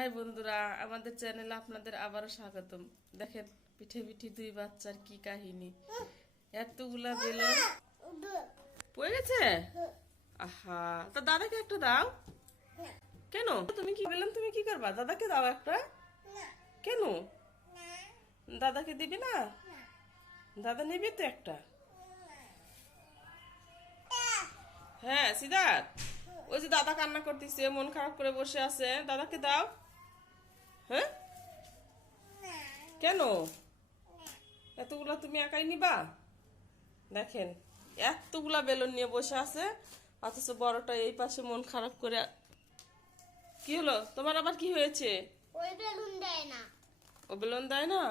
High বন্ধুরা, আমাদের চ্যানেলে আপনাদের আবারও স্বাগতম। দেখেন, পিঠে পিঠে দুই বাচ্চার কি কাহিনী। এতগুলা বেলুন পড়ে গেছে? আহা, তা দাদাকে একটা দাও। কেন? তুমি কি বললাম, তুমি কি করবা? দাদাকে দাও একটা। কেন? দাদাকে দিবি না? দাদা নেবে তো একটা। হ্যাঁ সিদ্ধার্থ। ওই যে দাদা কান্না করতেছে, মন খারাপ করে বসে আছে। দাদাকে দাও। হ্যাঁ? কেন? এতগুলা তুমি একাই নিবা? দেখেন এতগুলা বেলুন নিয়ে বসে আছে অথচ বড়টা এই পাশে মন খারাপ করে কি হলো? তোমার আবার কি হয়েছে? ওই বেলুন দেয় না। ও বেলুন দেয় না।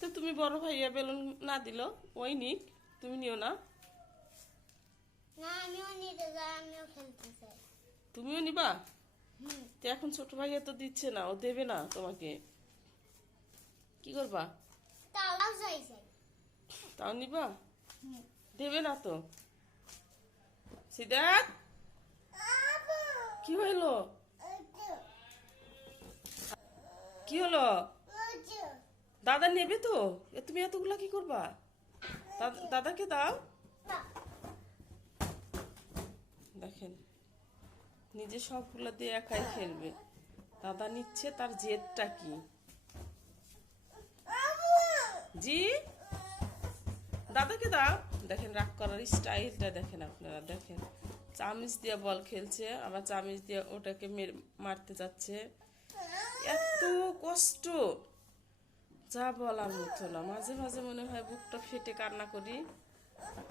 তো তুমি বড় ভাইয়া বেলুন না দিল? ওই নিক তুমি নিও না। না আমিও নিতে যাই আমিও খেলতে চাই। তুমিও নিবা? এখন ছোট ভাইয়া তো দিচ্ছে না ও দেবে না তোমাকে। কি করবা? তাও নিবা? দেবে না তো। সিদ্ধার্থ কি হইল? কি হলো? দাদা নেবে তো? এ তুমি এতগুলা কি করবা? দাদাকে দাও। দেখেন। নিজে সবগুলো দিয়ে একাই খেলবে। দাদা নিচ্ছে, তার জেদটা কি? জি? দাদাকে দাও। দেখেন, রাগ করার স্টাইলটা দেখেন আপনারা, দেখেন। চামিচ দিয়ে বল খেলছে, আবার চামিচ দিয়ে ওটাকে মেরে- মারতে যাচ্ছে। এত কষ্ট! যা বলার মতো না। মাঝে মাঝে মনে হয় বুকটা ফেটে কান্না করি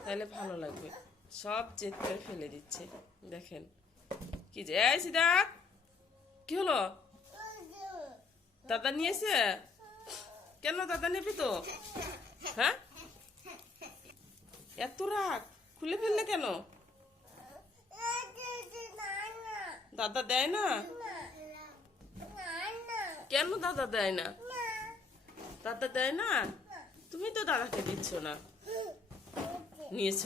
তাহলে ভালো লাগবে। সব জেদ করে ফেলে দিচ্ছে। দেখেন কি যে, এই সিদ্ধার্থ কি হলো? দাদা নিয়েছে কেন দাদা নেবি তো? হ্যাঁ? এত রাগ, খুলে ফেললে কেন? দাদা দেয় না? কেন দাদা দেয় না? দাদা দেয় না? তুমি তো দাদাকে দিচ্ছ না। নিয়েছ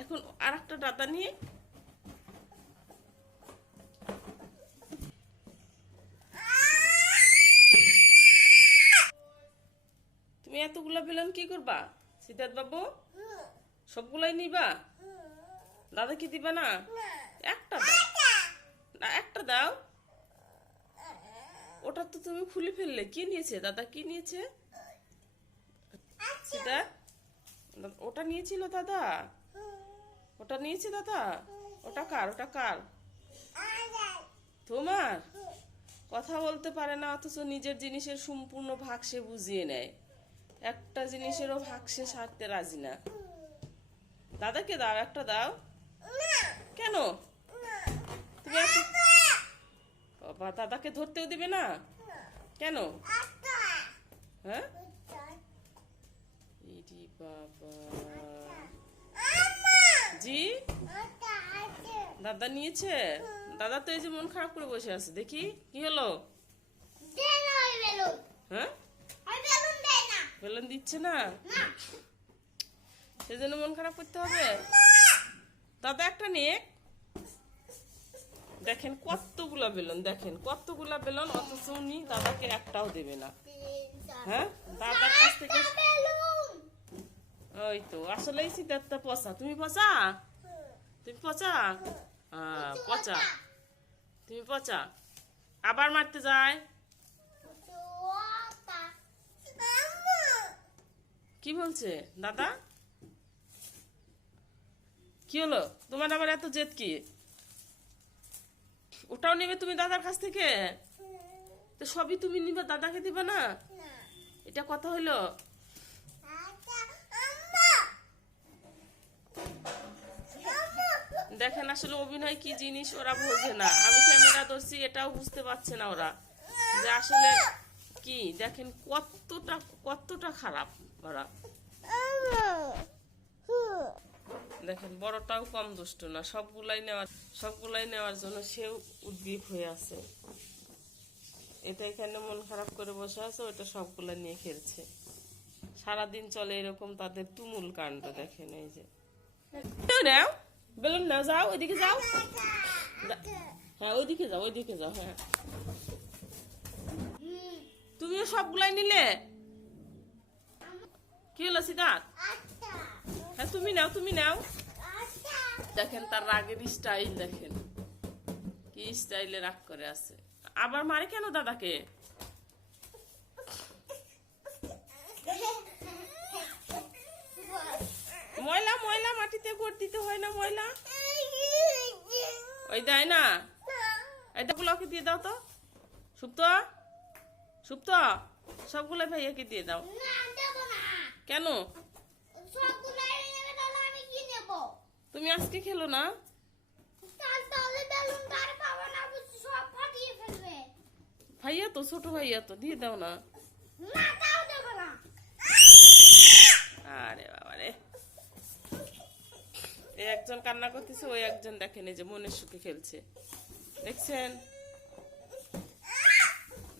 এখন আর একটা দাদা নিয়ে তুমি এতগুলা কি করবা? সিদ্ধার্থ বাবু? সবগুলাই নিবা? দাদা কি দিবা না? একটা দাও। না, একটা দাও। ওটা তো তুমি খুলে ফেললে। কি নিয়েছে? দাদা কি নিয়েছে? ওটা নিয়েছিল দাদা। ওটা নিয়েছে দাদা? ওটা কার? ওটা কার? তোমার? কথা বলতে পারে না, অথচ নিজের জিনিসের সম্পূর্ণ ভাগ সে বুঝিয়ে নেয়। একটা জিনিসেরও ভাগ সে সারতে রাজি না। দাদাকে দাও একটা দাও। কেন? তুমি বাবা দাদাকে ধরতেও দিবে না? কেন? হ্যাঁ? বাবা। জি? দাদা নিয়েছে? দাদা তো এই যে মন খারাপ করে বসে আছে। দেখি কি হলো? হ্যাঁ? ওই বেলুন দেয় না? বেলুন দিচ্ছে না। সেজন্য মন খারাপ করতে হবে? দাদা একটা নিয়ে দেখেন কতগুলা বেলুন দেখেন কতগুলা বেলুন অথচ উনি দাদাকে একটাও দেবে না। হ্যাঁ? দাদার কাছ থেকে ওই তো আসলেই সিদ্ধার্থ পচা। তুমি পচা? তুমি পচা? পচা। তুমি পচা। আবার মারতে যায়? কি বলছে? দাদা? কি হলো? তোমার আবার এত জেদ কি? ওটাও নেবে তুমি দাদার কাছ থেকে? তো সবই তুমি নিবে, দাদাকে দিবে না? এটা কথা আচ্ছা দেখেন আসলে অভিনয় কি জিনিস ওরা বোঝে না। আমি ক্যামেরা ধরছি, এটাও বুঝতে পারছে না ওরা। যে আসলে কি? দেখেন কতটা কতটা খারাপ ওরা। দেখেন বড়টাও কম দুষ্ট না সবগুলাই নেওয়ার সবগুলাই নেওয়ার জন্য সেও উদ্বিগ হয়ে আছে। এটা এখানে মন খারাপ করে বসে আছে ওটা সবগুলা নিয়ে খেলছে। সারাদিন চলে এরকম তাদের তুমুল কাণ্ড দেখেন এই যে। নাও বেলুন নাও যাও ওইদিকে যাও। হ্যাঁ ওইদিকে যাও ওইদিকে যাও হ্যাঁ। তুমিও সবগুলাই নিলে? কি হলো সিদ্ধার্থ? হ্যাঁ তুমি নাও তুমি নাও। দেখেন তার রাগের স্টাইল দেখেন। কি স্টাইলে রাগ করে আছে। আবার মারে কেন দাদাকে? ময়লা ময়লা, মাটিতে ভোট দিতে হয় না ময়লা? ওই দেয় না? এটা গুলোকে দিয়ে দাও তো। সুপ্ত? সুপ্ত সবগুলো ভাইয়াকে দিয়ে দাও? কেন? তুমি আজকে খেলো না? ভাইয়া তো ছোট ভাইয়া তো দিয়ে দাও না। আরে বাবা রে একজন কান্না করতেছে ওই একজন দেখেন যে মনের সুখে খেলছে। দেখছেন?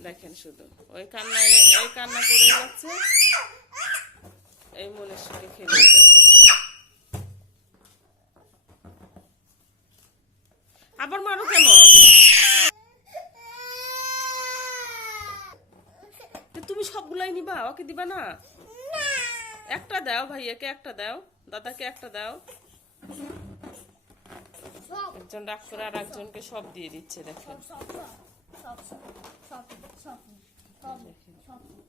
দেখেন শুধু। ওই কান্না ওই কান্না করে যাচ্ছে। এই মনের সুখে খেলে যাচ্ছে। আবার মারো কেন? তুমি সবগুলাই নিবা, ওকে দিবা না? একটা দাও ভাইয়াকে, একটা দাও। দাদাকে একটা দাও। একজন ডাক্তার আর একজনকে সব দিয়ে দিচ্ছে, দেখেন। sap sap sap sap sap sap